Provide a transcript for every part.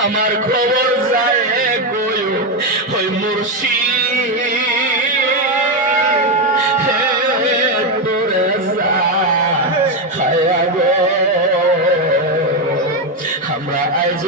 আমার খবর যায় কই? ওই মুর্শি আমরা আজ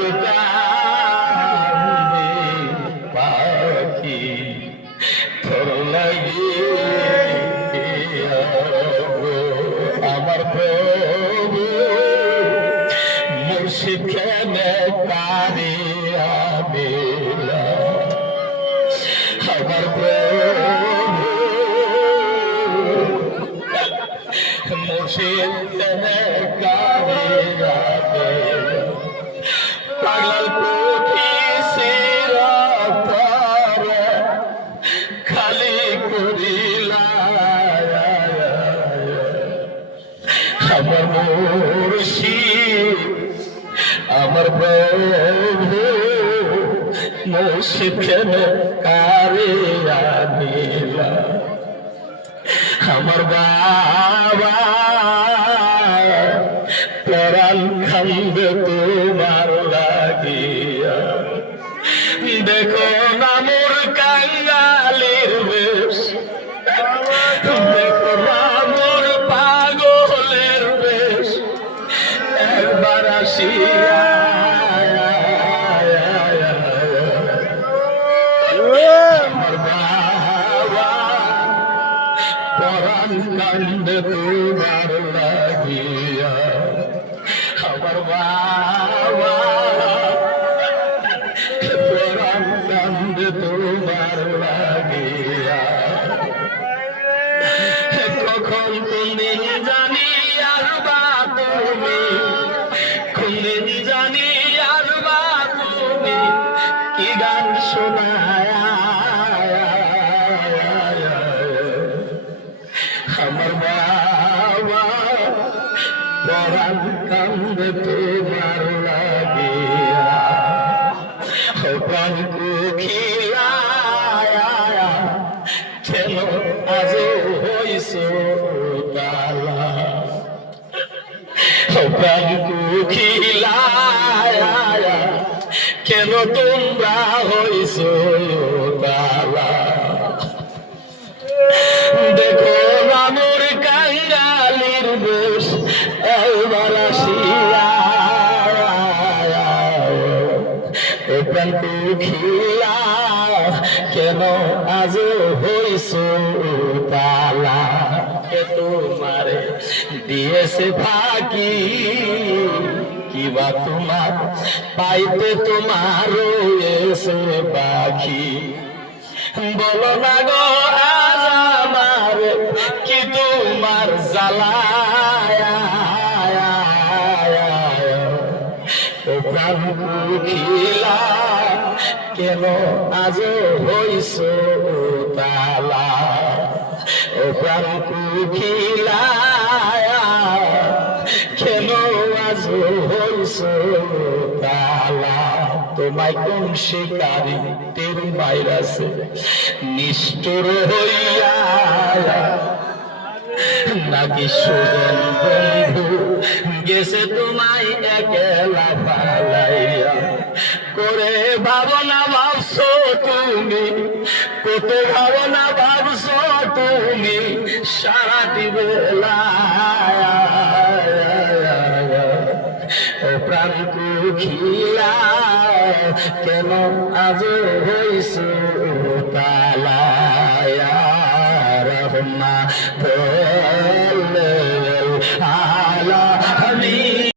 মুর্শিদ খেলে কারিয়া দিলা পাগল পুঠি সিরাতার খালি করিলা আমার প্রভু মুর্শিদ কেন কারিয়া দিলা আমার বাবা আসিয়া পরাণ কান্দ তোমার লাগিয়া কোনদিন জানি আর বা তুমি কি গান শোনায়। আমার বাবা পরাণ কান্দ তোমার লাগিয়া। প্রাণ কুখিয়া আজ হইস তালা প্রাণ কুখিলা কেন তোমরা হইস তালা দেখো মামুর কাঙ্গালির বেশ, একবার আসিয়া প্রাণ কুখিলা কেন আজ হইস তালা দিয়েছে ফাঁকি কিবা তোমার? পাইতে তোমার এসে পাখি বলো না গো, আজ আমার কি তোমার ও প্রাণ কেন আজ হইস তালা প্রাণ কুখিলা কেন আজ হইস তালা তোমায় কোন শিকারি? তের নিষ্ঠুর হইয়া, নাকি সুজন বন্ধু গেছে তোমায় একলা পালাইয়া করে ভাবনা কত ভাবনা ভাবছ তুমি? সারাটি বেলা প্রাণ কুখিলা কেন আজ হইস তালা রহমা